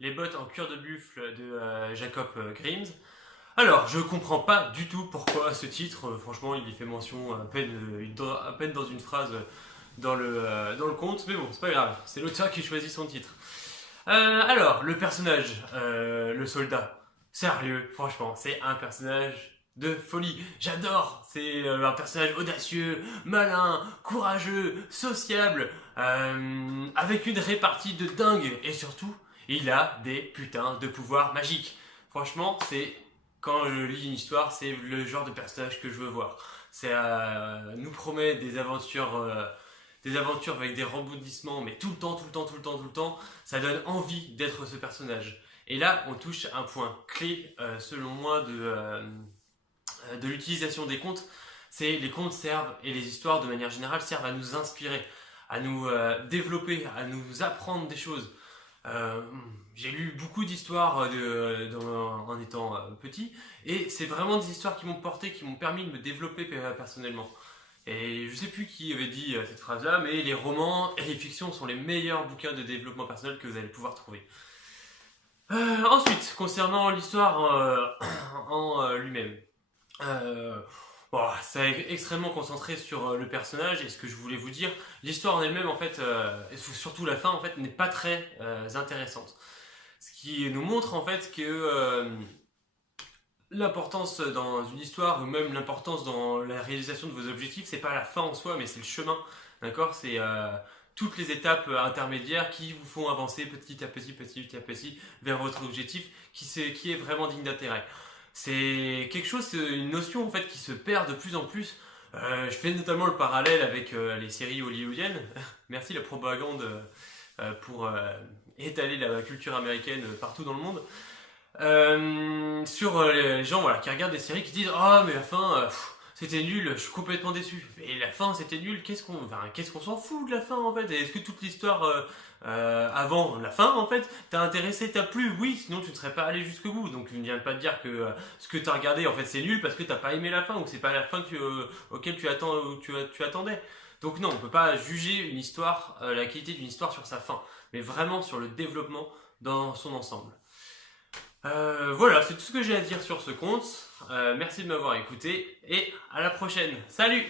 Les bottes en cuir de buffle de Jacob Grimm. Alors, je comprends pas du tout pourquoi ce titre, franchement, il y fait mention à peine dans une phrase dans le conte, mais bon, c'est pas grave, c'est l'auteur qui choisit son titre. Alors, le personnage, le soldat, sérieux, franchement, c'est un personnage de folie. J'adore, c'est un personnage audacieux, malin, courageux, sociable, avec une répartie de dingue, et surtout, il a des putains de pouvoirs magiques. Franchement, quand je lis une histoire, c'est le genre de personnage que je veux voir. C'est nous promet des aventures avec des rebondissements, mais tout le temps, tout le temps, tout le temps, tout le temps. Ça donne envie d'être ce personnage. Et là, on touche un point clé, selon moi, de l'utilisation des contes. C'est les contes servent et les histoires de manière générale servent à nous inspirer, à nous développer, à nous apprendre des choses. Euh, j'ai lu beaucoup d'histoires en étant petit, et c'est vraiment des histoires qui m'ont porté, qui m'ont permis de me développer personnellement. Et je sais plus qui avait dit cette phrase-là, mais les romans et les fictions sont les meilleurs bouquins de développement personnel que vous allez pouvoir trouver. Ensuite, concernant l'histoire en lui-même, euh, bon, c'est extrêmement concentré sur le personnage et ce que je voulais vous dire. L'histoire en elle-même, en fait, et surtout la fin, en fait, n'est pas très intéressante. Ce qui nous montre en fait que l'importance dans une histoire ou même l'importance dans la réalisation de vos objectifs, c'est pas la fin en soi, mais c'est le chemin. D'accord. C'est toutes les étapes intermédiaires qui vous font avancer petit à petit vers votre objectif qui est vraiment digne d'intérêt. C'est quelque chose, une notion en fait qui se perd de plus en plus. Je fais notamment le parallèle avec les séries hollywoodiennes. Merci la propagande pour étaler la culture américaine partout dans le monde. Sur les gens voilà, qui regardent des séries qui disent ah mais la fin c'était nul, je suis complètement déçu. Et la fin c'était nul, qu'est-ce qu'on s'en fout de la fin en fait? Est-ce que toute l'histoire avant la fin en fait t'a intéressé, t'a plu? Oui, sinon tu ne serais pas allé jusqu'au bout. Donc ne viens pas te dire que ce que t'as regardé en fait c'est nul parce que t'as pas aimé la fin ou que c'est pas la fin auquel tu attendais. Donc non, on peut pas juger une histoire, la qualité d'une histoire sur sa fin, mais vraiment sur le développement dans son ensemble. Voilà, c'est tout ce que j'ai à dire sur ce conte. Merci de m'avoir écouté et à la prochaine. Salut!